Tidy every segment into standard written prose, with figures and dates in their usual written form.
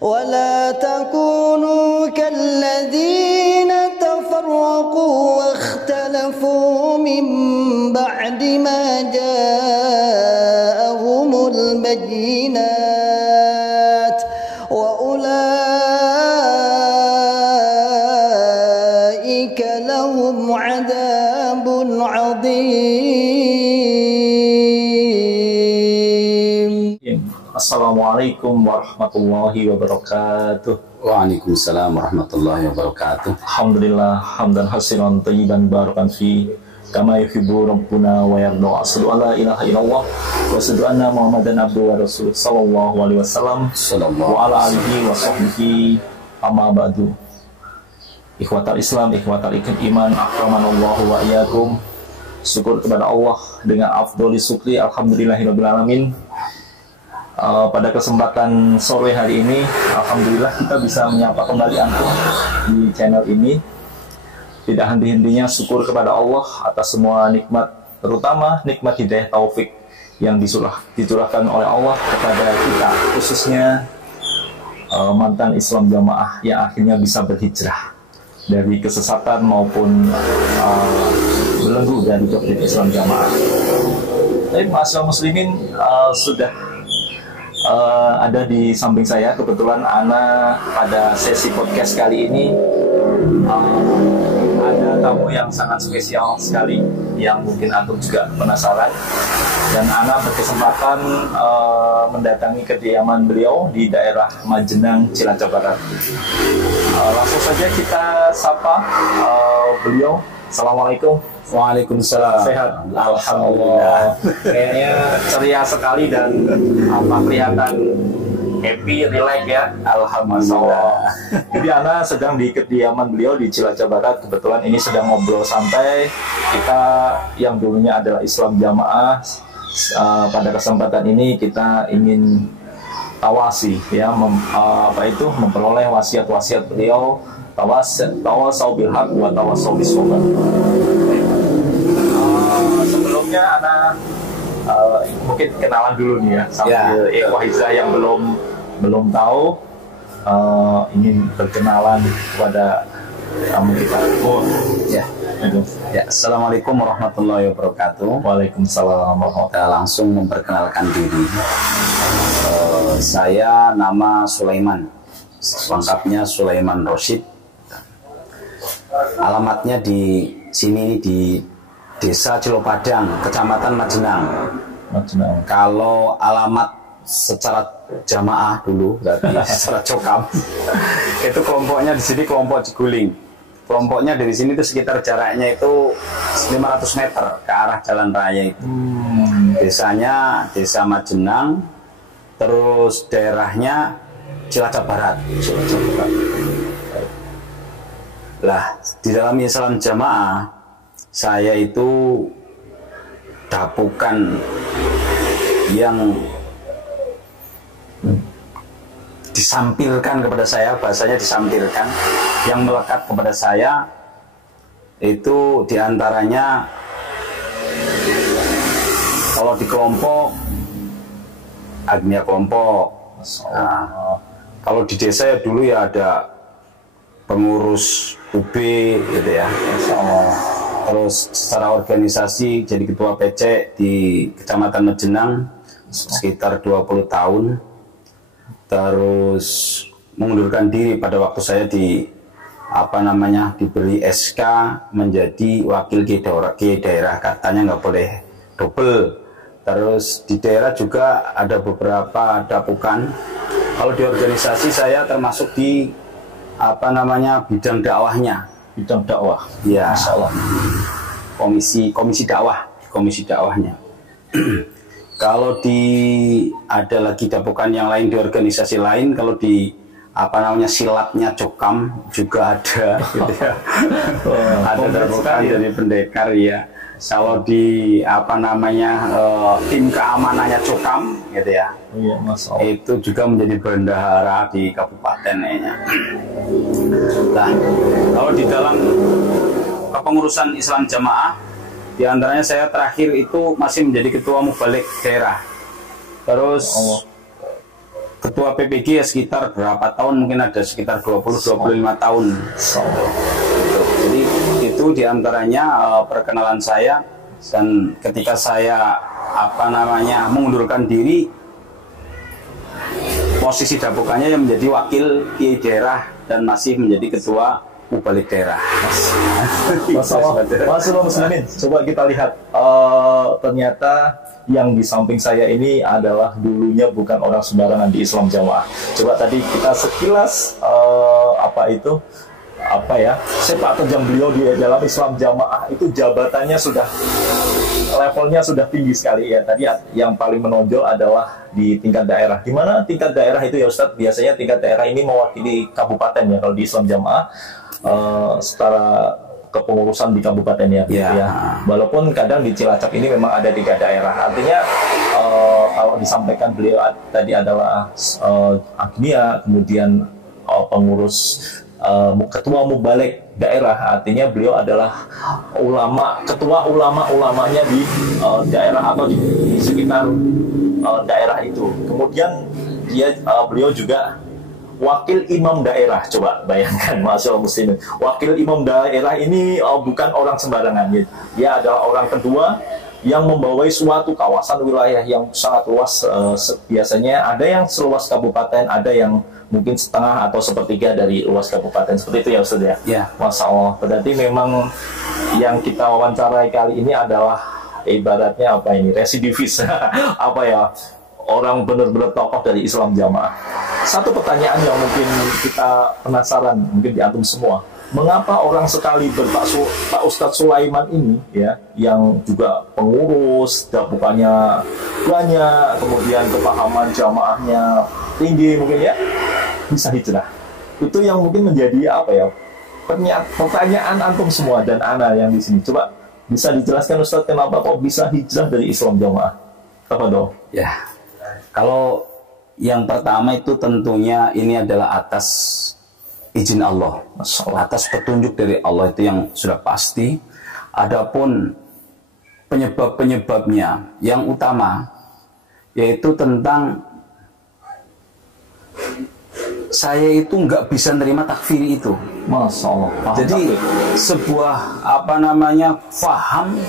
ولا تكونوا كالذين تفرقوا واختلفوا من بعد ما جاءهم البينات وأولئك لهم عذاب عظيم. Assalamualaikum warahmatullahi wabarakatuh. Waalaikumsalam warahmatullahi wabarakatuh. Alhamdulillah hamdan hasinan thayyiban barakan fi kama yuhibbu rabbuna wa yarda. Asyhadu an la ilaha illallah wa asyhadu anna Muhammadan abduhu wa rasuluh sallallahu alaihi wasallam wa ala alihi wa sahbihi amma ba'du. Ikhwatal Islam, ikhwatal iman, akramanallahu wa iyyakum. Syukur kepada Allah dengan afdholi syukri, alhamdulillahirabbil alamin. Pada kesempatan sore hari ini, alhamdulillah kita bisa menyapa kembali antum di channel ini. Tidak henti-hentinya syukur kepada Allah atas semua nikmat, terutama nikmat hidayah taufik yang dicurahkan oleh Allah kepada kita, khususnya mantan Islam jamaah yang akhirnya bisa berhijrah dari kesesatan maupun belenggu dari doktrin Islam jamaah. Tapi masyaallah muslimin, sudah ada di samping saya. Kebetulan Ana pada sesi podcast kali ini ada tamu yang sangat spesial sekali yang mungkin antum juga penasaran, dan Ana berkesempatan mendatangi kediaman beliau di daerah Majenang, Cilacap Barat. Langsung saja kita sapa beliau. Assalamualaikum. Waalaikumsalam. Sehat? Alhamdulillah. Kayaknya ceria sekali dan kelihatan happy, relax ya. Alhamdulillah. Jadi Ana sedang di kediaman beliau di Cilacap Barat. Kebetulan ini sedang ngobrol santai. Kita yang dulunya adalah Islam jamaah, pada kesempatan ini kita ingin tawasi ya, memperoleh wasiat-wasiat beliau. Tawasau bil haq wa tawasau bis sabr. Sebelumnya Ana mungkin kenalan dulu nih ya sambil ikhwah hijrah yang belum tahu, ingin berkenalan kepada tamu kita. Assalamualaikum warahmatullahi wabarakatuh. Waalaikumsalam warahmatullahi wabarakatuh. Langsung memperkenalkan diri. Saya nama Sulaiman, lengkapnya Sulaiman Rosyid. Alamatnya di sini di Desa Cilopadang, Kecamatan Majenang. Kalau alamat secara jamaah dulu, berarti secara cokam, itu kelompoknya di sini kelompok Ciguling. Kelompoknya dari sini itu sekitar jaraknya itu 500 meter ke arah jalan raya itu. Desanya Desa Majenang, terus daerahnya Cilacap Barat. Lah, di dalam Islam jamaah, saya itu dapukan yang disampilkan kepada saya, bahasanya disampilkan, yang melekat kepada saya itu diantaranya kalau di kelompok agnia kelompok. Nah, kalau di desa ya dulu ya ada pengurus UB gitu ya. Terus secara organisasi jadi ketua PC di Kecamatan Majenang sekitar 20 tahun. Terus mengundurkan diri pada waktu saya diberi SK menjadi wakil Kiai daerah, katanya nggak boleh double. Terus di daerah juga ada beberapa dapukan. Kalau di organisasi saya termasuk di bidang dakwahnya. Bidang dakwah. Ya, Masya Allah. komisi dakwahnya. Kalau ada lagi dapukan yang lain di organisasi lain, kalau di silatnya Cokam juga ada gitu ya. Ada dapukan dari pendekar ya. Kalau di tim keamanannya Cokam gitu ya. Iya, Masya Allah. Itu juga menjadi bendahara di kabupaten ya. Nah, kalau di dalam kepengurusan Islam jamaah, diantaranya saya terakhir itu masih menjadi ketua mubalik daerah. Terus ketua PPG ya sekitar berapa tahun, mungkin ada sekitar 20-25 tahun. Jadi itu diantaranya perkenalan saya. Dan ketika saya mengundurkan diri, posisi dapukannya yang menjadi wakil kiai daerah dan masih menjadi ketua mubalik daerah. Masyaallah muslimin, coba kita lihat, ternyata yang di samping saya ini adalah dulunya bukan orang sembarangan di Islam Jamaah. Coba tadi kita sekilas sepak terjang beliau di dalam Islam Jamaah itu jabatannya sudah levelnya sudah tinggi sekali ya. Tadi yang paling menonjol adalah di tingkat daerah. Di mana tingkat daerah itu ya Ustadz? Biasanya tingkat daerah ini mewakili kabupaten ya kalau di Islam Jamaah, secara kepengurusan di kabupaten ya. Walaupun kadang di Cilacap ini memang ada 3 daerah. Artinya kalau disampaikan beliau tadi adalah Agnia, kemudian pengurus ketua mubalik daerah, artinya beliau adalah ketua ulamanya di daerah atau di sekitar daerah itu. Kemudian beliau juga wakil imam daerah. Coba bayangkan, masyaallah muslimin, wakil imam daerah ini bukan orang sembarangan. Dia adalah orang kedua yang membawai suatu kawasan wilayah yang sangat luas. Biasanya ada yang seluas kabupaten, ada yang mungkin setengah atau sepertiga dari luas kabupaten, seperti itu ya Ustaz ya. Masya Allah. Berarti memang yang kita wawancarai kali ini adalah ibaratnya residivis orang benar-benar tokoh dari Islam Jamaah. Satu pertanyaan yang mungkin kita penasaran, mungkin di antum semua, mengapa orang sekali Pak Ustadz Sulaiman ini ya, yang juga pengurus, dapukannya banyak, kemudian kepahaman jamaahnya tinggi mungkin ya, bisa hijrah? Itu yang mungkin menjadi pertanyaan antum semua dan ana yang di sini. Coba bisa dijelaskan Ustadz, kenapa kok bisa hijrah dari Islam Jamaah? Tafadhol. Ya, kalau yang pertama itu tentunya ini adalah atas izin Allah, atas petunjuk dari Allah, itu yang sudah pasti. Adapun penyebab-penyebabnya yang utama yaitu tentang saya itu nggak bisa nerima takfiri itu. Masya Allah. Jadi sebuah faham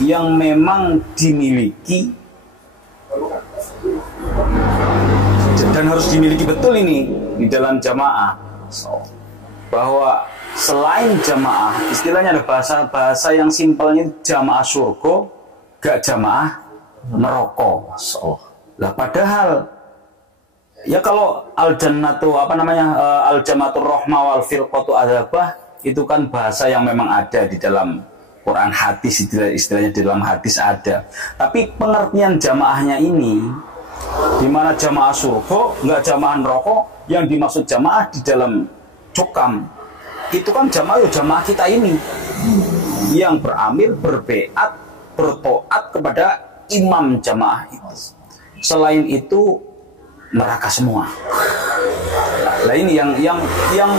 yang memang dimiliki dan harus dimiliki betul ini di dalam jamaah, bahwa selain jamaah, istilahnya ada bahasa yang simpelnya jamaah surga, gak jamaah neraka. Lah padahal ya kalau al-jannatu rahmah wal firqatu adzabah, itu kan bahasa yang memang ada di dalam Quran, hadis, istilahnya di dalam hadis ada. Tapi pengertian jamaahnya ini, di mana jamaah surga nggak jamaah neraka, yang dimaksud jamaah di dalam Jokam itu kan jamaah kita ini yang beramil, berbeat, bertoat kepada imam jamaah itu. Selain itu neraka semua. Nah ini yang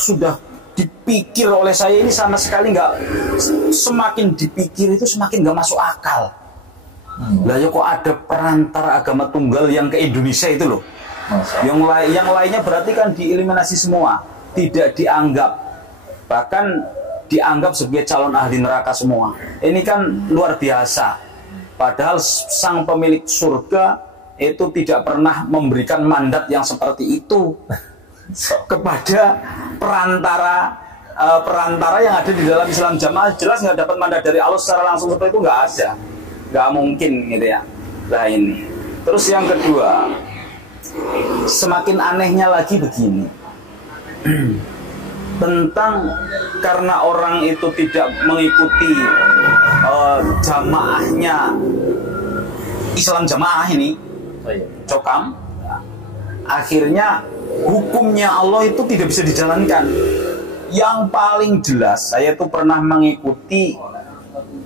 sudah dipikir oleh saya ini sama sekali nggak, semakin dipikir itu semakin nggak masuk akal. Lah ya kok ada perantara agama tunggal yang ke Indonesia itu loh. Yang lainnya berarti kan dieliminasi semua, tidak dianggap, bahkan dianggap sebagai calon ahli neraka semua. Ini kan luar biasa. Padahal sang pemilik surga itu tidak pernah memberikan mandat yang seperti itu kepada perantara yang ada di dalam Islam Jamaah. Jelas nggak dapat mandat dari Allah secara langsung seperti itu, nggak ada, nggak mungkin gitu ya. Nah ini. Terus yang kedua, semakin anehnya lagi begini, tentang karena orang itu tidak mengikuti jamaahnya Islam Jamaah ini, Cokam, akhirnya hukumnya Allah itu tidak bisa dijalankan. Yang paling jelas, saya itu pernah mengikuti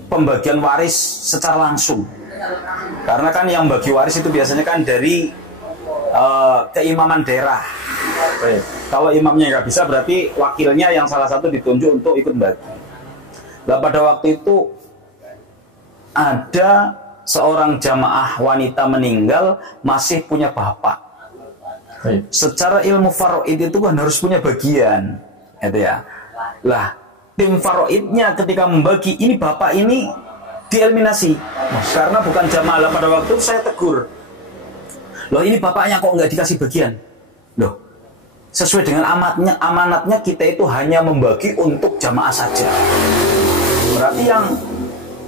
pembagian waris secara langsung. Karena kan yang bagi waris itu biasanya kan dari keimaman daerah. Kalau imamnya nggak bisa, berarti wakilnya yang salah satu ditunjuk untuk ikut bagi. Nah pada waktu itu ada seorang jamaah wanita meninggal, masih punya bapak. Secara ilmu faraid itu kan harus punya bagian, gitu ya. Lah, tim faraidnya ketika membagi, ini bapak ini dieliminasi karena bukan jamaah. Pada waktu itu saya tegur, loh ini bapaknya kok nggak dikasih bagian? Loh, sesuai dengan amanatnya kita itu hanya membagi untuk jamaah saja. Berarti yang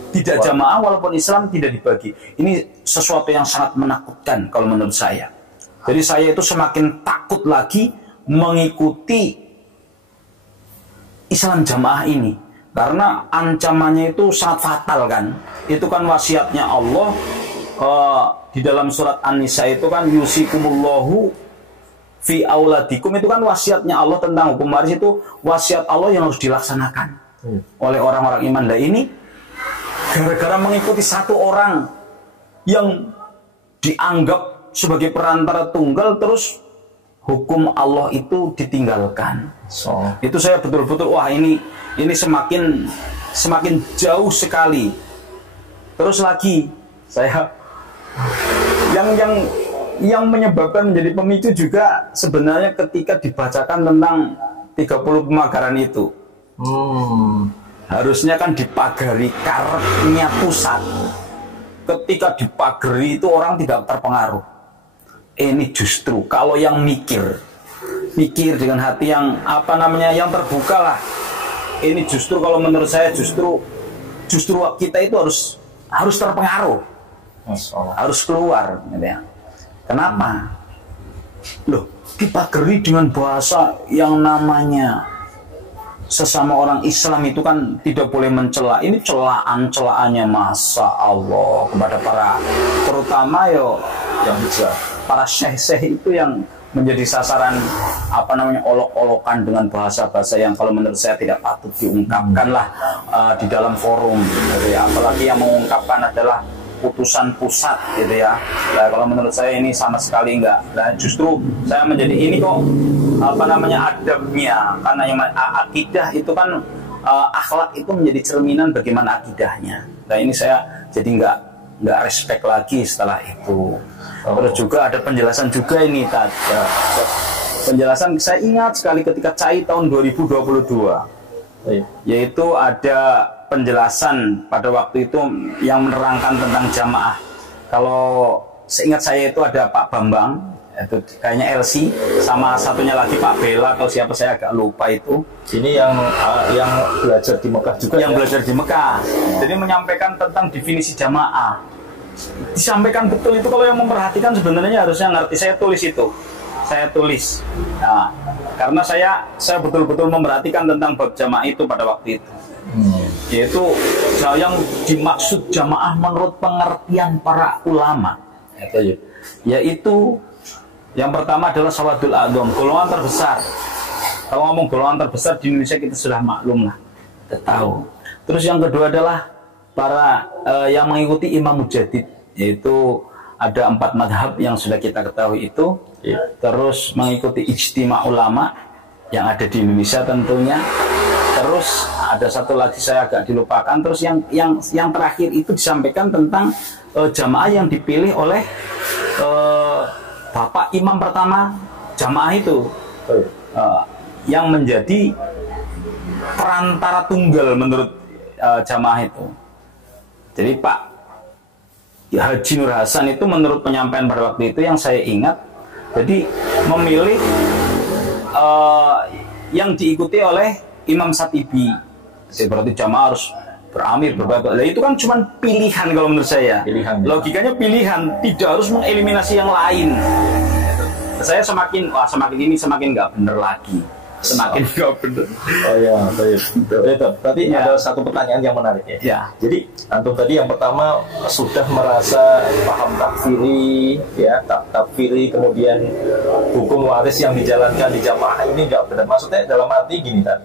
tidak jamaah walaupun Islam tidak dibagi. Ini sesuatu yang sangat menakutkan kalau menurut saya. Jadi saya itu semakin takut lagi mengikuti Islam jamaah ini, karena ancamannya itu sangat fatal kan. Itu kan wasiatnya Allah di dalam surat An-Nisa itu kan yusikumullahu fi auladikum, itu kan wasiatnya Allah tentang hukum waris, itu wasiat Allah yang harus dilaksanakan oleh orang-orang iman. Nah ini gara-gara mengikuti satu orang yang dianggap sebagai perantara tunggal, terus hukum Allah itu ditinggalkan. Itu saya betul-betul wah ini semakin jauh sekali. Terus lagi saya yang menyebabkan menjadi pemicu juga sebenarnya ketika dibacakan tentang 30 pemagaran itu. Harusnya kan dipagari karepnya pusat. Ketika dipagari itu orang tidak terpengaruh. Ini justru kalau yang mikir dengan hati yang yang terbuka lah. Ini justru kalau menurut saya justru kita itu harus terpengaruh, harus keluar, gitu ya. Kenapa? Loh, dipagari dengan bahasa yang namanya sesama orang Islam itu kan tidak boleh mencela. Ini celaannya masa Allah kepada terutama yang para syekh-syekh itu yang menjadi sasaran olok-olokan dengan bahasa-bahasa yang kalau menurut saya tidak patut diungkapkan lah di dalam forum, gitu ya. Apalagi yang mengungkapkan adalah putusan pusat, gitu ya. Nah, kalau menurut saya ini sama sekali enggak. Dan justru saya menjadi ini kok adabnya, karena yang akidah itu kan akhlak itu menjadi cerminan bagaimana akidahnya. Nah ini saya jadi nggak respect lagi setelah itu. Terus juga ada penjelasan juga ini tadi. Penjelasan saya ingat sekali ketika CAI tahun 2022, yaitu ada penjelasan pada waktu itu yang menerangkan tentang jamaah. Kalau seingat saya itu ada Pak Bambang, itu kayaknya LC, sama satunya lagi Pak Bela atau siapa saya agak lupa itu. Ini yang belajar di Mekah juga. Yang belajar di Mekah. Jadi menyampaikan tentang definisi jamaah. Disampaikan betul itu, kalau yang memperhatikan sebenarnya harusnya ngerti. Saya tulis itu. Nah, karena saya betul-betul memperhatikan tentang bab jamaah itu pada waktu itu. Yaitu yang dimaksud jamaah menurut pengertian para ulama, yaitu yang pertama adalah Sawadul A'dham, golongan terbesar. Kalau ngomong golongan terbesar di Indonesia kita sudah maklum lah, kita tahu. Terus yang kedua adalah para yang mengikuti Imam Mujaddid, yaitu ada 4 madhab yang sudah kita ketahui itu. Terus mengikuti ijtima ulama yang ada di Indonesia tentunya. Terus ada satu lagi saya agak dilupakan. Terus yang terakhir itu disampaikan tentang jamaah yang dipilih oleh Bapak Imam pertama jamaah itu, yang menjadi perantara tunggal menurut jamaah itu. Jadi Pak Haji Nur Hasan itu menurut penyampaian pada waktu itu yang saya ingat, jadi memilih yang diikuti oleh Imam Satibi. Jadi berarti jamaah harus beramir, berbabat. Nah, itu kan cuma pilihan kalau menurut saya. Logikanya pilihan, tidak harus mengeliminasi yang lain. Saya semakin nggak bener lagi. Semakin nggak bener. Oh ya, baik. Tadi ada satu pertanyaan yang menarik ya. Jadi antum tadi yang pertama sudah merasa paham takfiri, ya, takfiri, kemudian hukum waris yang dijalankan di jamaah ini nggak benar. Maksudnya dalam arti gini kan,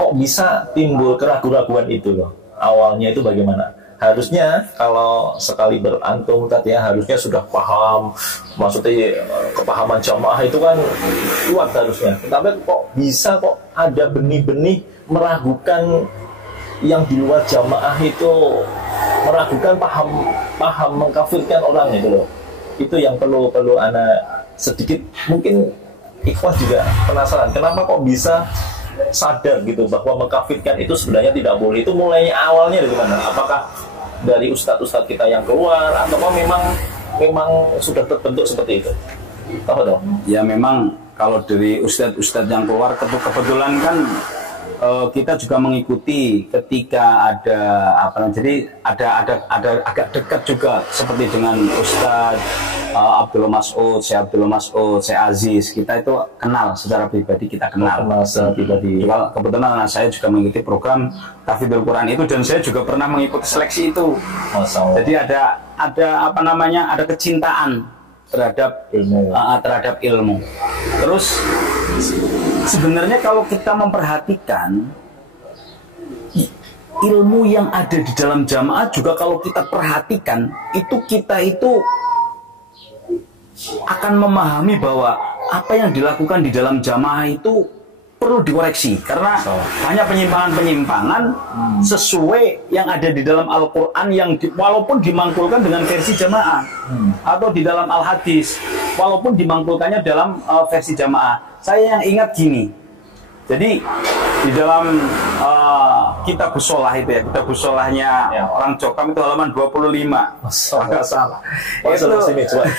kok bisa timbul keraguan-keraguan itu loh? Awalnya itu bagaimana? Harusnya kalau sekali berantum tadi ya, harusnya sudah paham, maksudnya kepahaman jamaah itu kan kuat harusnya. Tapi kok bisa kok ada benih-benih meragukan yang di luar jamaah itu, meragukan paham mengkafirkan orang itu loh. Itu yang perlu ana sedikit mungkin ikhwah juga penasaran kenapa kok bisa sadar gitu bahwa mengkafirkan itu sebenarnya tidak boleh. Itu mulainya awalnya dari mana? Apakah dari ustadz-ustadz kita yang keluar atau memang sudah terbentuk seperti itu? Tahu dong? Ya memang kalau dari ustadz-ustadz yang keluar kebetulan kan kita juga mengikuti ketika ada jadi ada agak dekat juga seperti dengan Ustadz Abdul Mas'ud, Syekh Abdul Mas'ud, Syekh Aziz. Kita itu kenal secara pribadi, kita kenal secara pribadi. Kebetulan saya juga mengikuti program Tahfidzul Quran itu dan saya juga pernah mengikuti seleksi itu. Jadi ada ada kecintaan terhadap ilmu. Terus sebenarnya kalau kita memperhatikan ilmu yang ada di dalam jamaah juga kalau kita perhatikan kita itu akan memahami bahwa apa yang dilakukan di dalam jamaah itu perlu dikoreksi karena banyak penyimpangan-penyimpangan sesuai yang ada di dalam Al-Quran yang walaupun dimangkulkan dengan versi jamaah atau di dalam Al-Hadis walaupun dimangkulkannya dalam versi jamaah. Saya yang ingat gini, jadi di dalam kitab Busolah itu ya, kitab Busolahnya orang Jokam itu halaman 25. Agak salah. Sini, coba.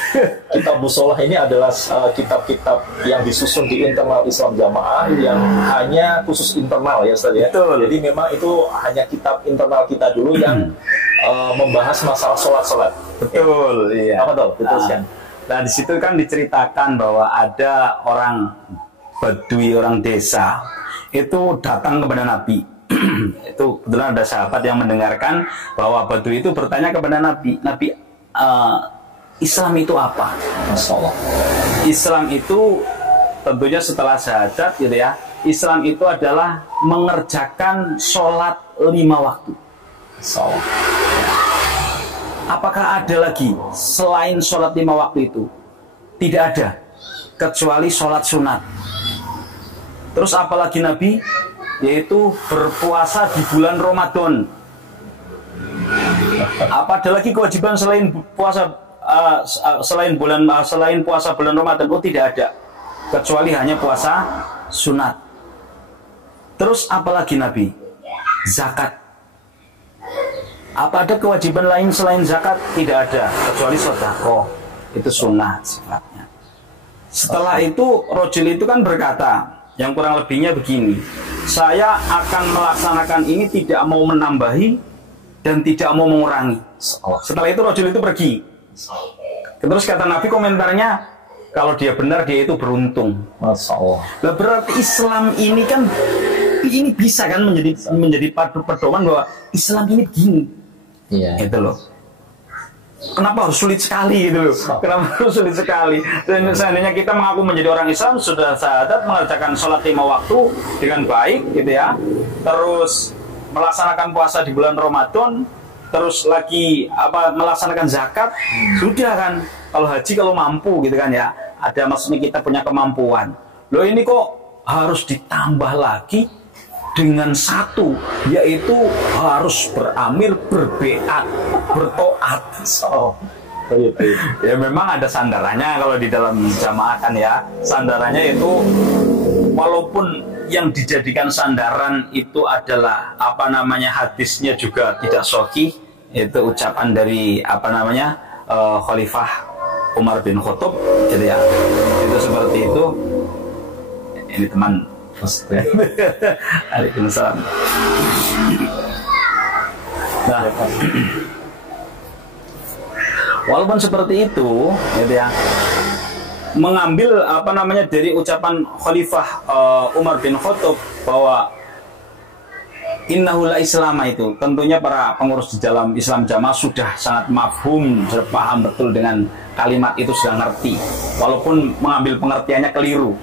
Kitab Busolah ini adalah kitab-kitab yang disusun di internal Islam Jamaah yang hanya khusus internal ya Ustaz ya. Betul. Jadi memang itu hanya kitab internal kita dulu yang membahas masalah sholat-sholat. Betul, iya. Apa tuh? Betul kan? Nah di situ kan diceritakan bahwa ada orang Badui, orang desa itu datang kepada Nabi. Itu kebetulan ada sahabat yang mendengarkan bahwa Badui itu bertanya kepada Nabi, Islam itu apa? Masyaallah. Islam itu tentunya setelah syahadat gitu ya. Islam itu adalah mengerjakan sholat 5 waktu. Masyaallah. Apakah ada lagi selain sholat 5 waktu itu? Tidak ada, kecuali sholat sunat. Terus apalagi Nabi? Yaitu berpuasa di bulan Ramadan. Apa ada lagi kewajiban selain puasa selain puasa bulan Ramadan? Oh tidak ada, kecuali hanya puasa sunat. Terus apalagi Nabi? Zakat. Apa ada kewajiban lain selain zakat? Tidak ada, kecuali sedekah. Itu sunnah sifatnya. Setelah itu Rajul itu kan berkata, yang kurang lebihnya begini, saya akan melaksanakan ini tidak mau menambahi dan tidak mau mengurangi. Setelah itu Rajul itu pergi. Terus kata Nabi komentarnya, kalau dia benar dia itu beruntung. Nah, berarti Islam ini kan ini bisa kan menjadi pedoman bahwa Islam ini begini. Iya. Itu loh. Kenapa harus sulit sekali gitu loh? Kenapa harus sulit sekali? Dan seandainya kita mengaku menjadi orang Islam, sudah syahadat, mengerjakan sholat 5 waktu dengan baik gitu ya, terus melaksanakan puasa di bulan Ramadan, terus lagi melaksanakan zakat, sudah kan? Kalau haji kalau mampu gitu kan ya, ada maksudnya kita punya kemampuan. Loh ini kok harus ditambah lagi dengan satu, yaitu harus beramir, berbeat, bertoat. Ya memang ada sandarannya kalau di dalam jamaah kan ya. Sandarannya itu walaupun yang dijadikan sandaran itu adalah hadisnya juga tidak sahih, itu ucapan dari Khalifah Umar bin Khattab gitu ya. Itu seperti itu. Ini teman Waalaikumsalam. Nah, walaupun seperti itu, gitu ya, mengambil dari ucapan Khalifah Umar bin Khattab bahwa innahu la Islam itu, tentunya para pengurus di dalam Islam Jamaah sudah sangat mafhum, sudah paham betul dengan kalimat itu, sudah ngerti, walaupun mengambil pengertiannya keliru.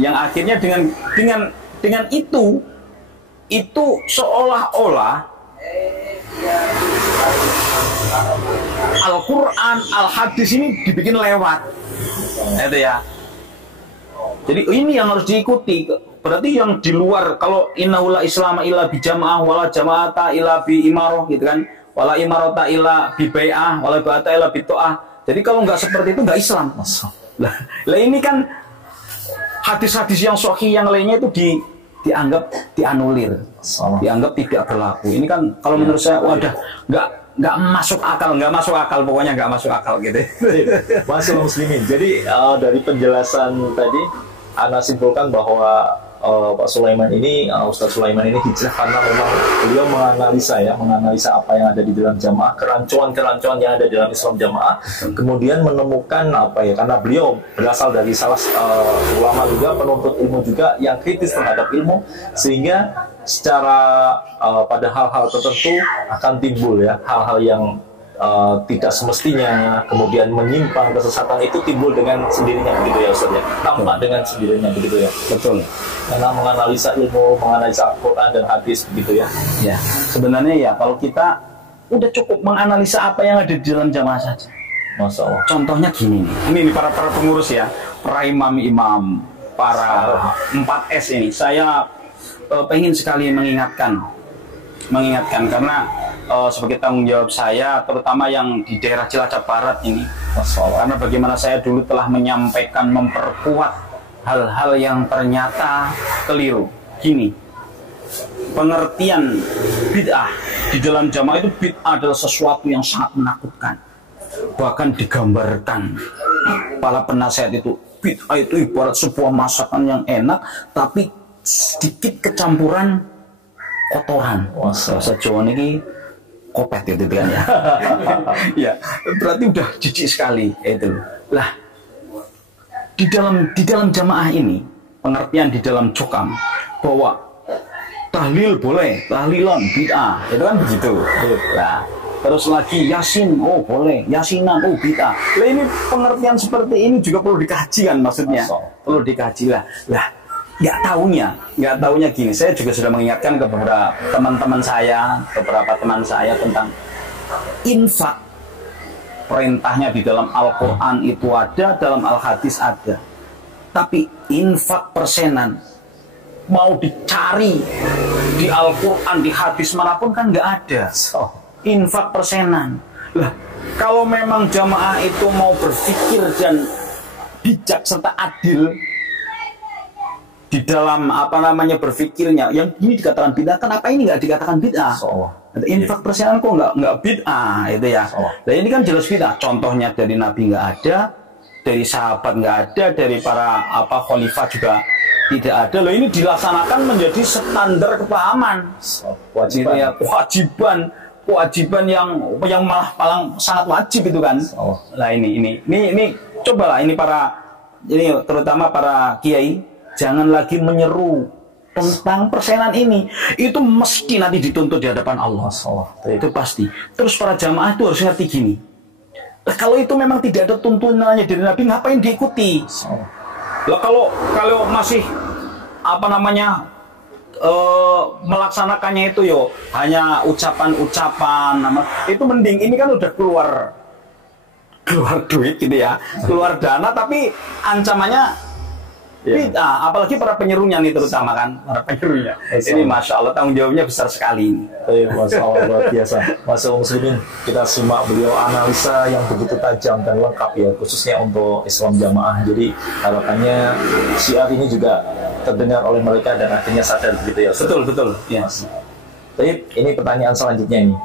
Yang akhirnya dengan itu seolah-olah Al-Quran, Al-Hadis ini dibikin lewat, itu ya. Jadi ini yang harus diikuti. Berarti yang di luar, kalau innahu la Islam illa bi jamaah wala jamaata illa bi imarah gitu kan, wala imarata illa bi bai'ah wala bai'ata illa bi ta'ah. Jadi kalau nggak seperti itu nggak Islam. Lah ini kan hadis-hadis yang sahih yang lainnya itu dianggap dianulir, dianggap tidak berlaku. Ini kan kalau menurut saya wadah nggak masuk akal, pokoknya nggak masuk akal gitu. Masuk muslimin. Jadi dari penjelasan tadi Ana simpulkan bahwa Pak Sulaiman ini, Ustadz Sulaiman ini hijrah karena memang beliau menganalisa apa yang ada di dalam jamaah, kerancuan-kerancuan yang ada di dalam Islam jamaah, kemudian menemukan karena beliau berasal dari salah ulama juga, penuntut ilmu juga yang kritis terhadap ilmu, sehingga secara pada hal-hal tertentu akan timbul hal-hal yang tidak semestinya, kemudian menyimpang, kesesatan itu timbul dengan sendirinya begitu ya Ustaz ya, tampak dengan sendirinya begitu ya. Betul. Karena menganalisa ilmu, menganalisa Al-Quran dan hadis begitu ya. Ya, sebenarnya ya kalau kita udah cukup menganalisa apa yang ada di dalam jamaah saja. Masya Allah. Contohnya gini nih, ini para pengurus ya, para imam-imam, para 4S ini, saya pengen sekali mengingatkan karena sebagai tanggung jawab saya, terutama yang di daerah Cilacap Barat ini, karena bagaimana saya dulu telah menyampaikan, memperkuat hal-hal yang ternyata keliru. Gini, pengertian bid'ah di dalam jamaah itu, bid'ah adalah sesuatu yang sangat menakutkan. Bahkan digambarkan para penasihat itu, bid'ah itu ibarat sebuah masakan yang enak tapi sedikit kecampuran kotoran. Bahasa Jawa ini kopet gitu kan ya. Ya, berarti udah jijik sekali itu. Lah, di dalam jamaah ini, pengertian di dalam cokam bahwa tahlil boleh, tahlilan bid'ah, itu kan begitu. Nah, terus lagi yasin, oh boleh, yasinan, oh bid'ah. Lah ini pengertian seperti ini juga perlu dikaji kan, maksudnya. Perlu dikaji lah. Lah, nggak taunya gini, saya juga sudah mengingatkan kepada beberapa teman saya tentang infak. Perintahnya di dalam Al-Quran itu ada, dalam Al-Hadis ada, tapi infak persenan mau dicari di Al-Quran, di hadis manapun kan nggak ada infak persenan. Lah, kalau memang jamaah itu mau berpikir dan bijak serta adil di dalam berpikirnya, yang ini dikatakan bid'ah, kenapa ini nggak dikatakan bid'ah? Infak persenan kok nggak bid'ah itu ya. Nah ini kan jelas bid'ah. Contohnya dari Nabi nggak ada, dari sahabat nggak ada, dari para khalifah juga tidak ada. Loh, ini dilaksanakan menjadi standar kepahaman, kewajiban yang malah paling sangat wajib itu kan. Nah ini cobalah ini terutama para kiai, jangan lagi menyeru tentang persenan ini. Itu mesti nanti dituntut di hadapan Allah. Itu pasti. Terus para jamaah itu harus ngerti gini. Kalau itu memang tidak ada tuntunannya dari Nabi, ngapain diikuti? Lah kalau masih melaksanakannya itu hanya ucapan-ucapan, itu mending. Ini kan udah keluar duit gitu ya, keluar dana, tapi ancamannya bid'ah, apalagi para penyerunya nih, terutama kan para penyerunya. Ini Masya Allah, tanggung jawabnya besar sekali ini. Masya Allah, luar biasa. Masya Allah muslimin, kita simak beliau analisa yang begitu tajam dan lengkap ya, khususnya untuk Islam jamaah. Jadi harapannya syiar ini juga terdengar oleh mereka dan akhirnya sadar begitu ya. Betul ya. Tapi ini pertanyaan selanjutnya ini,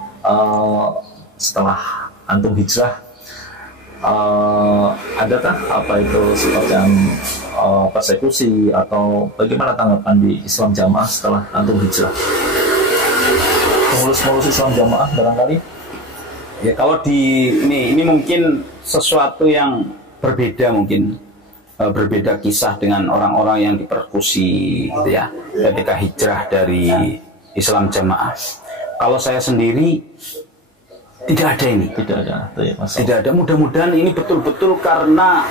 setelah antum hijrah, adakah itu semacam persekusi atau bagaimana tanggapan di Islam jamaah setelah antum hijrah? Pengurus Islam jamaah barangkali? Ya kalau ini mungkin sesuatu yang berbeda, mungkin berbeda kisah dengan orang-orang yang dipersekusi gitu ya, ketika hijrah dari Islam jamaah. Kalau saya sendiri tidak ada ini. Tidak ada. Mudah-mudahan ini betul-betul karena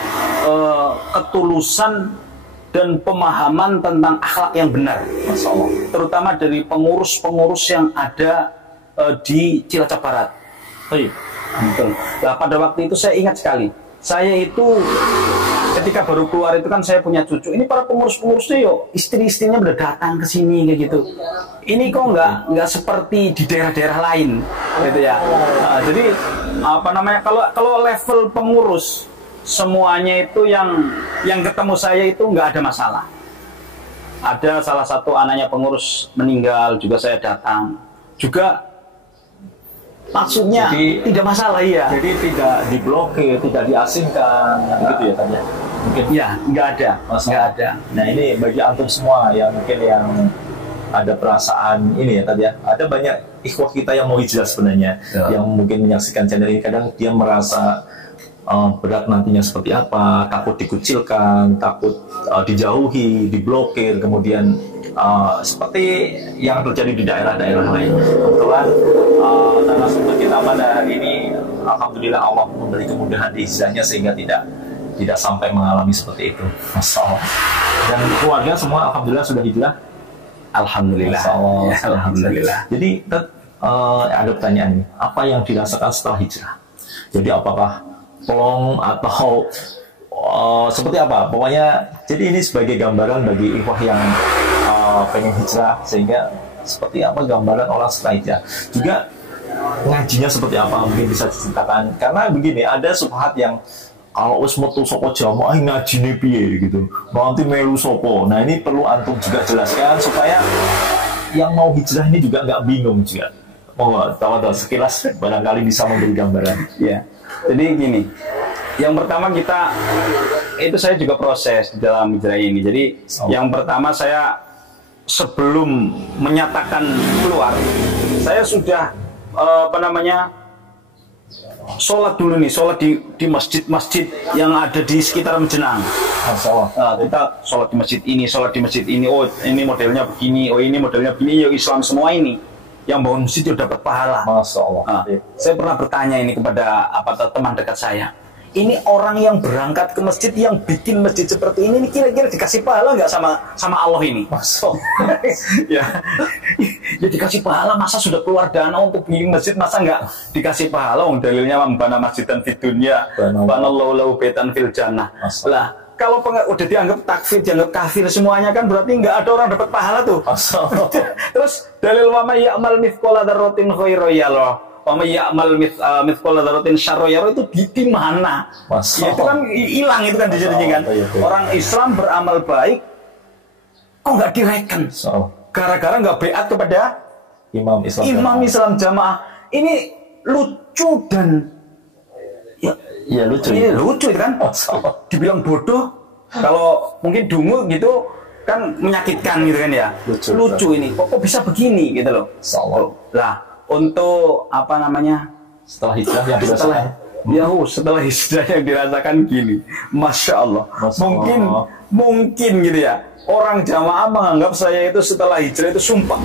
ketulusan dan pemahaman tentang akhlak yang benar, Masya Allah. Terutama dari pengurus-pengurus yang ada di Cilacap Barat. Betul. Nah, pada waktu itu saya ingat sekali. Saya itu ketika baru keluar itu kan saya punya cucu. Ini para pengurus-pengurusnya istri-istrinya udah datang ke sini kayak gitu. Ini kok nggak seperti di daerah-daerah lain, gitu ya. Jadi kalau level pengurus semuanya itu yang ketemu saya itu nggak ada masalah. Ada salah satu anaknya pengurus meninggal juga saya datang. Juga maksudnya jadi, tidak masalah ya. Jadi tidak diblokir, tidak diasingkan, gitu ya tanya. Mungkin ya nggak ada, nggak ada. Nah ini bagi antum semua yang mungkin yang ada perasaan ini ya tadi ya. Ada banyak ikhwah kita yang mau hijrah sebenarnya, yang mungkin menyaksikan channel ini kadang dia merasa berat nantinya seperti apa, takut dikucilkan, takut dijauhi, diblokir, kemudian seperti yang terjadi di daerah-daerah lain. Kebetulan narasumber kita pada hari ini, alhamdulillah Allah memberi kemudahan di hijrahnya sehingga tidak sampai mengalami seperti itu. Masya Allah. Dan keluarga semua alhamdulillah sudah hijrah. Alhamdulillah. Ya, alhamdulillah. Jadi ada pertanyaan nih, apa yang dirasakan setelah hijrah? Jadi apakah plong atau seperti apa? Pokoknya jadi ini sebagai gambaran bagi ikhwah yang pengen hijrah, sehingga seperti apa gambaran orang setelah hijrah. Juga ngajinya seperti apa mungkin bisa diceritakan. Karena begini, ada subhat yang kalau wis metu saka jamaah ngajine piye gitu. Nanti melu sopo. Nah, ini perlu antum juga jelaskan supaya yang mau hijrah ini juga nggak bingung juga. Mau tahu sekilas barangkali bisa memberi gambaran. Ya. Jadi gini, yang pertama itu saya juga proses di dalam hijrah ini. Jadi yang pertama saya sebelum menyatakan keluar, saya sudah sholat dulu nih, sholat di masjid-masjid yang ada di sekitar Mejenang. Kita sholat di masjid ini, sholat di masjid ini. Oh ini modelnya begini, oh ini modelnya begini. Ya Islam semua ini. Yang bangun masjid itu dapat pahala. Masya Allah. Saya pernah bertanya ini kepada teman dekat saya. Ini orang yang berangkat ke masjid, yang bikin masjid seperti ini kira-kira dikasih pahala nggak sama Allah ini? Masya Allah. ya dikasih pahala. Masa sudah keluar dana untuk bikin masjid, masa nggak dikasih pahala? Dalilnya membana masjidan fid dunya, banallahu lahu baitan fil jannah. Lah kalau udah dianggap takfir, dianggap kafir semuanya kan berarti nggak ada orang dapat pahala tuh. Terus dalil wa may ya'mal mithqala dzarratin khairan yarah wa may ya'mal mithqala dzarratin syarran yarah itu di mana? Ya, itu kan hilang itu kan di sini kan. Orang Islam beramal baik kok nggak direken? Gara-gara nggak beat kepada Imam Islam jamaah. Ini lucu dan ya lucu. Ini lucu itu kan. Dibilang bodoh, kalau mungkin dungu gitu kan menyakitkan gitu kan ya. Lucu ini. Kok bisa begini gitu loh. Lah, untuk setelah hijrah yang dirasakan. Setelah hijrah yang dirasakan gini. Masya Allah. Mungkin gitu ya. Orang jamaah menganggap saya itu setelah hijrah itu sumpah.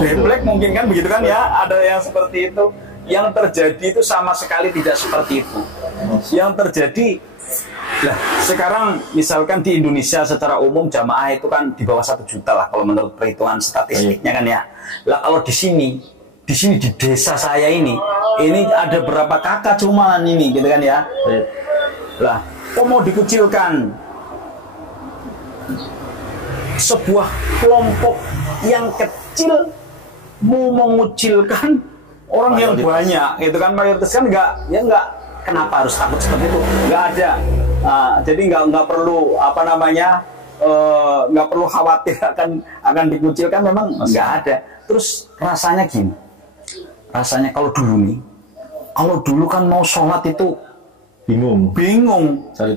Deblek mungkin kan begitu kan ya. Ada yang seperti itu. Yang terjadi itu sama sekali tidak seperti itu. Yang terjadi, lah sekarang misalkan di Indonesia secara umum jamaah itu kan di bawah 1 juta lah kalau menurut perhitungan statistiknya kan ya. Lah kalau di sini di desa saya ini ada berapa kakak cuman ini gitu kan ya. Lah kok mau dikucilkan sebuah kelompok yang kecil mau mengucilkan orang yang banyak, itu kan mayoritas kan nggak, kenapa harus takut seperti itu? Nggak ada, jadi nggak perlu nggak perlu khawatir akan dikucilkan, memang nggak ada. Terus rasanya gini, kalau dulu kan mau sholat itu bingung cari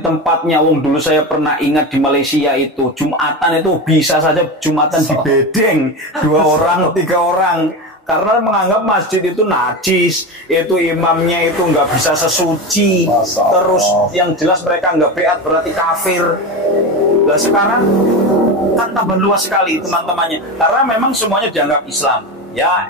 tempatnya. Wong dulu saya pernah ingat di Malaysia itu Jumatan itu bisa saja Jumatan di bedeng 2 orang 3 orang. Karena menganggap masjid itu najis, itu imamnya itu nggak bisa sesuci, terus yang jelas mereka nggak beat berarti kafir. Nah sekarang kan tambah luas sekali teman-temannya, karena memang semuanya dianggap Islam. Ya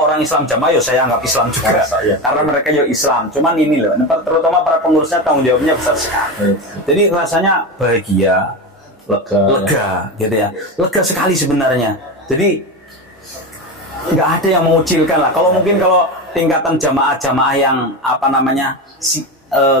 orang Islam jamaah, saya anggap Islam juga, karena mereka ya Islam. Cuman ini loh, terutama para pengurusnya tanggung jawabnya besar sekali. Jadi rasanya bahagia, lega, gitu ya, lega sekali sebenarnya. Jadi nggak ada yang mengucilkan lah. Kalau mungkin kalau tingkatan jamaah yang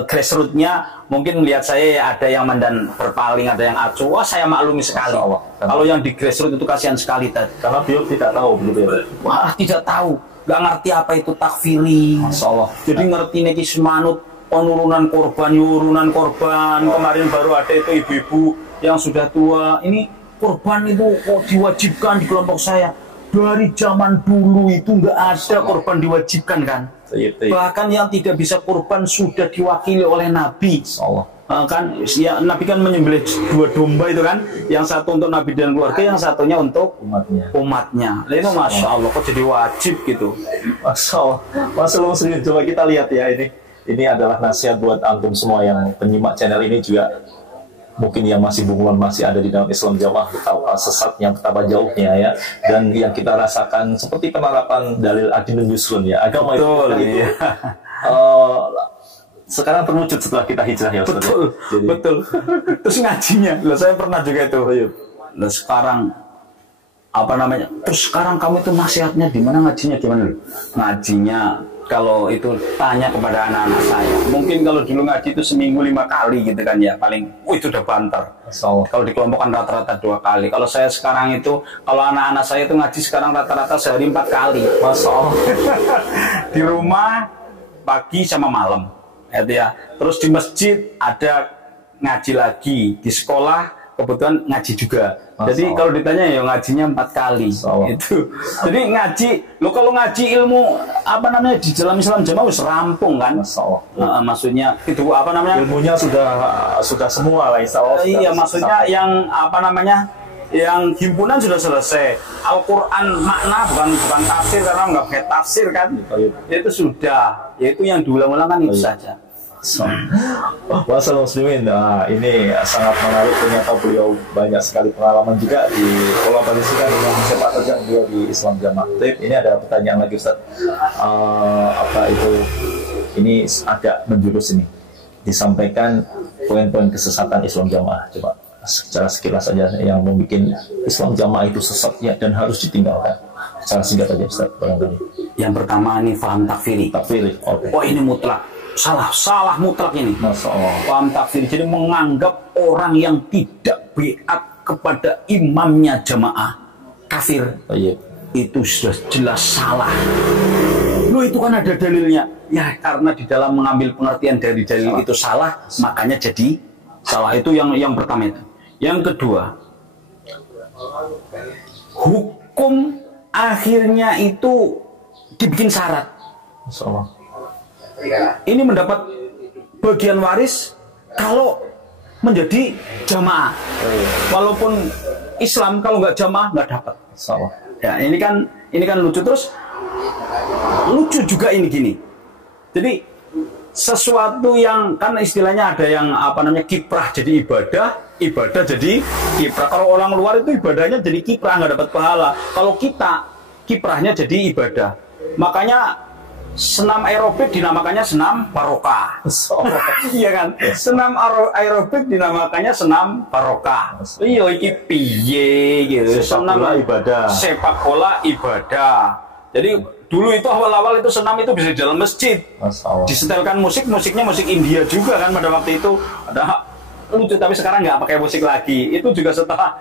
grassroots-nya mungkin melihat saya ya ada yang mandan berpaling, ada yang acuh. Wah saya maklumi sekali. Kalau yang di grassroots itu kasihan sekali tadi. Karena beliau tidak tahu begitu ya. Wah tidak tahu, nggak ngerti apa itu takfiri. Masya Allah. Jadi ngerti neki semanut penurunan korban. Kemarin baru ada itu ibu-ibu yang sudah tua, ini korban itu kok diwajibkan di kelompok saya. Dari zaman dulu itu nggak ada korban diwajibkan kan. Bahkan yang tidak bisa korban sudah diwakili oleh Nabi. Kan ya, Nabi kan menyembelih 2 domba itu kan, yang satu untuk Nabi dan keluarga, yang satunya untuk umatnya. Itu Masya Allah kok jadi wajib gitu. Masya Allah. Muslim, coba kita lihat ya, ini adalah nasihat buat antum semua yang penyimak channel ini juga. Mungkin yang masih bunglon masih ada di dalam Islam Jamaah, betapa sesatnya, betapa jauhnya ya, dan yang kita rasakan seperti penerapan dalil adilun yusrun ya, agama betul, itu sekarang terwujud setelah kita hijrah ya Ustaz. Betul. Terus ngajinya, saya pernah juga itu. Sekarang apa namanya? Terus sekarang kamu itu nasihatnya di mana, ngajinya gimana? Ngajinya kalau itu tanya kepada anak-anak saya, mungkin kalau dulu ngaji itu seminggu 5 kali gitu kan ya, paling itu udah banter. Kalau dikelompokkan rata-rata 2 kali. Kalau saya sekarang itu, kalau anak-anak saya itu ngaji sekarang rata-rata sehari 4 kali. Masya Allah. Di rumah pagi sama malam ya. Terus di masjid ada ngaji lagi, di sekolah kebetulan ngaji juga. Jadi kalau ditanya ya ngajinya 4 kali itu. Jadi ngaji, lo kalau ngaji ilmu apa namanya di dalam Islam Jamaah wis rampung kan. Maksudnya itu apa namanya? Ilmunya sudah semua lah insyaallah. Iya, maksudnya yang apa namanya? Yang himpunan sudah selesai. Al-Qur'an makna bukan tafsir, karena nggak pakai tafsir kan. Itu sudah, yaitu yang diulang-ulang kan itu saja. Wassalam muslimin. Nah, ini sangat menarik, ternyata beliau banyak sekali pengalaman juga di kolaborasikan dengan sepak terjang beliau di Islam Jamaah. Ini ada pertanyaan lagi Ustaz. Apa itu, ini agak menjurus ini, disampaikan poin-poin kesesatan Islam Jamaah. Coba secara sekilas saja yang membuat Islam Jamaah itu sesat ya, dan harus ditinggalkan. Secara singkat saja Ustaz barangkali. Yang pertama ini faham takfiri. Oh ini mutlak. Salah mutlak ini. Paham takfir, jadi menganggap orang yang tidak biat kepada imamnya jamaah kafir. Itu sudah jelas salah. Loh, itu kan ada dalilnya. Ya karena di dalam mengambil pengertian dari dalil itu salah, makanya jadi salah. Itu yang pertama itu. Yang kedua, hukum akhirnya itu dibikin syarat. Ini mendapat bagian waris kalau menjadi jamaah. Walaupun Islam kalau nggak jamaah nggak dapat. Ya ini kan lucu. Terus lucu juga ini gini. Jadi sesuatu yang kan istilahnya ada yang apa namanya kiprah jadi ibadah jadi kiprah. Kalau orang luar itu ibadahnya jadi kiprah, nggak dapat pahala. Kalau kita kiprahnya jadi ibadah. Makanya senam aerobik dinamakannya senam barokah. Iya kan? Senam aerobik dinamakannya senam barokah. Iya iki piye gitu. Sepak bola ibadah. Sepak bola ibadah. Jadi dulu itu awal-awal itu senam itu bisa di dalam masjid. Disetelkan musiknya musik India juga kan pada waktu itu. Ada lucu, tapi sekarang nggak pakai musik lagi. Itu juga setelah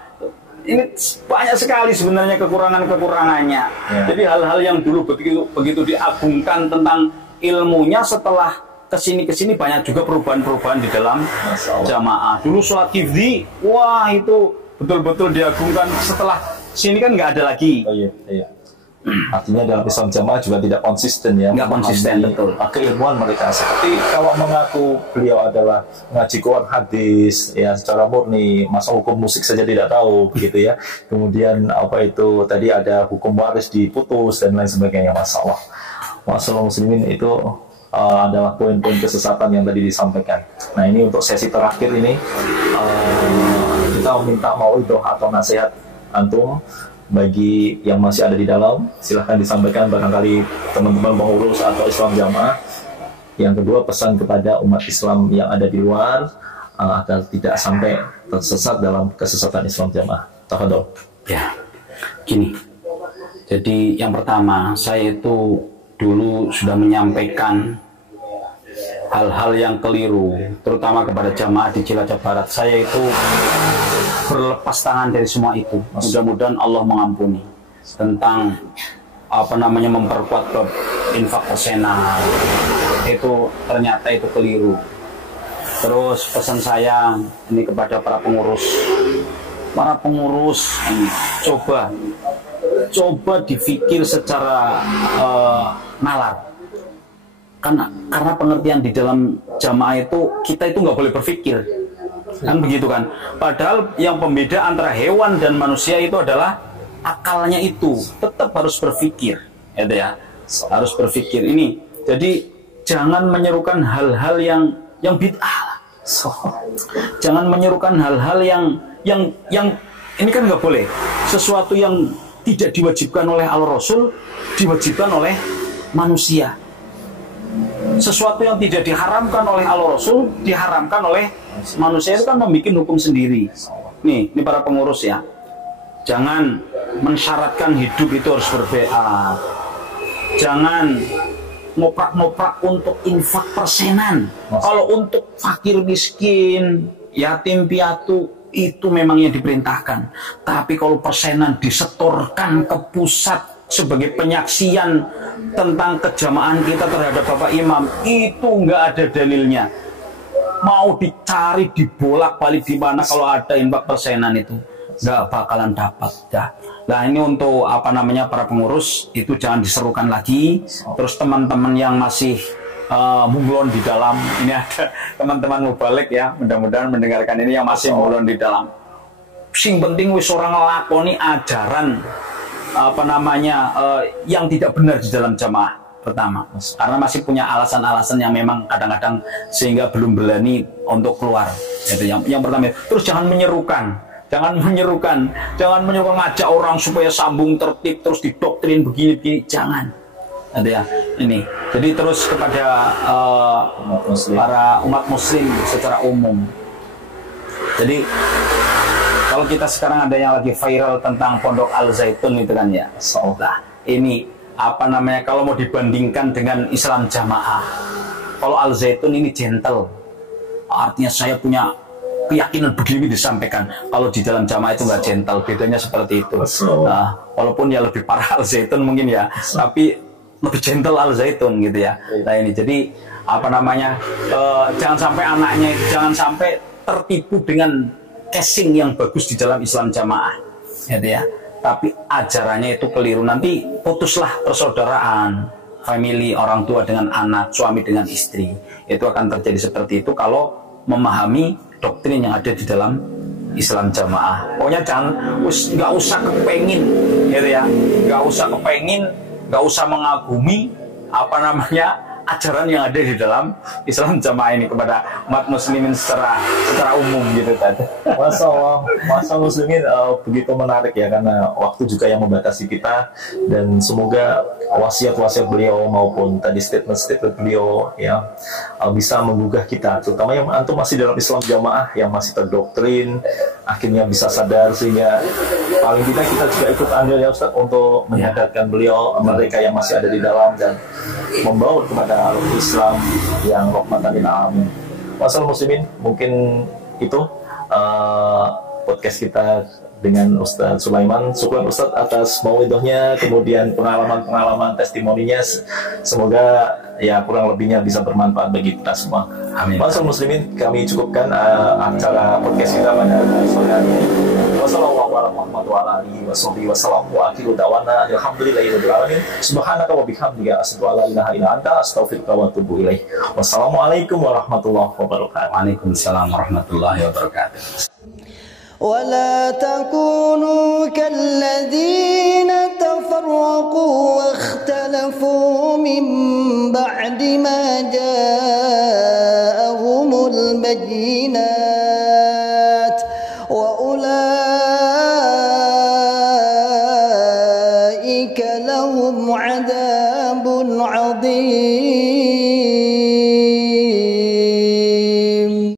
ini banyak sekali sebenarnya kekurangannya. Jadi hal-hal yang dulu begitu diagungkan tentang ilmunya, setelah kesini banyak juga perubahan-perubahan di dalam jamaah. Dulu sholat hifdzi, wah itu betul-betul diagungkan. Setelah sini kan nggak ada lagi. Artinya dalam Islam Jamaah juga tidak konsisten ya. Nggak konsisten, betul. Keilmuan mereka seperti kalau mengaku beliau adalah ngaji Quran hadis ya secara murni, masa hukum musik saja tidak tahu begitu ya. Kemudian apa itu tadi ada hukum waris diputus dan lain sebagainya. Masalah muslimin itu adalah poin-poin kesesatan yang tadi disampaikan. Nah ini untuk sesi terakhir ini kita minta mauidhah atau nasihat antum bagi yang masih ada di dalam, silahkan disampaikan barangkali teman-teman pengurus atau Islam Jamaah. Yang kedua, pesan kepada umat Islam yang ada di luar agar tidak sampai tersesat dalam kesesatan Islam Jamaah. Tafadhol. Ya, gini. Jadi yang pertama, saya itu dulu sudah menyampaikan hal-hal yang keliru, terutama kepada jamaah di Cilacap Barat. Saya itu berlepas tangan dari semua itu. Mudah-mudahan Allah mengampuni. Tentang apa namanya memperkuat infak personal, itu ternyata itu keliru. Terus pesan saya ini kepada para pengurus, coba dipikir secara nalar. Karena pengertian di dalam jamaah itu, kita itu nggak boleh berpikir, kan begitu kan? Padahal yang pembeda antara hewan dan manusia itu adalah akalnya itu tetap harus berpikir, ya, harus berpikir ini. Jadi jangan menyerukan hal-hal yang bid'ah. Jangan menyerukan hal-hal yang ini kan nggak boleh. Sesuatu yang tidak diwajibkan oleh Al-Rasul diwajibkan oleh manusia. Sesuatu yang tidak diharamkan oleh Al-Rasul diharamkan oleh manusia, itu kan membuat hukum sendiri. Ini para pengurus ya, jangan mensyaratkan hidup itu harus berbeda. Jangan ngoprak-ngoprak untuk infak persenan. Kalau untuk fakir miskin, yatim piatu, itu memang yang diperintahkan. Tapi kalau persenan disetorkan ke pusat sebagai penyaksian tentang kejamahan kita terhadap Bapak Imam, itu nggak ada dalilnya. Mau dicari dibolak-balik di mana kalau ada infak persenan itu nggak bakalan dapat ya. Nah ini untuk para pengurus itu jangan diserukan lagi. Terus teman-teman yang masih bunglon di dalam, ini ada teman-teman mubalik ya, mudah-mudahan mendengarkan ini yang masih bunglon di dalam. Sing penting wis orang ngelakoni ajaran yang tidak benar di dalam jamaah pertama, karena masih punya alasan-alasan yang memang kadang-kadang sehingga belum berani untuk keluar. Itu yang pertama. Terus jangan menyerukan ngajak orang supaya sambung tertib terus didoktrin begini-begini, jangan. Ada ya ini. Jadi terus kepada para umat muslim secara umum. Jadi kalau kita sekarang ada yang lagi viral tentang Pondok Al Zaitun itu kan ya. Nah, ini kalau mau dibandingkan dengan Islam jamaah. Kalau Al Zaitun ini gentle. Artinya saya punya keyakinan begini disampaikan. Kalau di dalam jamaah itu nggak gentle, bedanya seperti itu. Nah, walaupun ya lebih parah Al Zaitun mungkin ya, tapi lebih gentle Al Zaitun gitu ya. Nah ini jadi jangan sampai anaknya jangan sampai tertipu dengan casing yang bagus di dalam Islam jamaah, gitu ya. Tapi ajarannya itu keliru, nanti putuslah persaudaraan, family, orang tua dengan anak, suami dengan istri. Itu akan terjadi seperti itu kalau memahami doktrin yang ada di dalam Islam jamaah. Pokoknya nggak usah kepengin, gitu ya, nggak usah mengagumi ajaran yang ada di dalam Islam jamaah ini kepada umat muslimin secara umum gitu tadi. Masya Allah muslimin begitu menarik ya, karena waktu juga yang membatasi kita, dan semoga wasiat-wasiat beliau maupun tadi statement-statement beliau ya bisa menggugah kita, terutama yang antum masih dalam Islam jamaah yang masih terdoktrin, akhirnya bisa sadar, sehingga paling tidak kita juga ikut andil ya Ustaz untuk menyadarkan beliau, mereka yang masih ada di dalam, dan membawa kepada Islam yang rahmatan lil alamin. Masalah muslimin, mungkin itu podcast kita dengan Ustaz Sulaiman. Syukur Ustaz atas mauidahnya, kemudian pengalaman testimoninya. Semoga ya kurang lebihnya bisa bermanfaat bagi kita semua. Amin. Masalah muslimin, kami cukupkan acara podcast kita pada sore hari ini. Wassalamualaikum warahmatullahi wabarakatuh. Wa akhiru da'wana alhamdulillahirabbil alamin. Subhanaka wa bihamdika asyhadu an la ilaha illa anta astaghfiruka wa atubu ilaik. Wassalamualaikum warahmatullahi wabarakatuh. Waalaikumsalam warahmatullahi wabarakatuh. ولا تكونوا كالذين تفرقوا واختلفوا من بعد ما جاءهم البينات وأولئك لهم عذاب عظيم.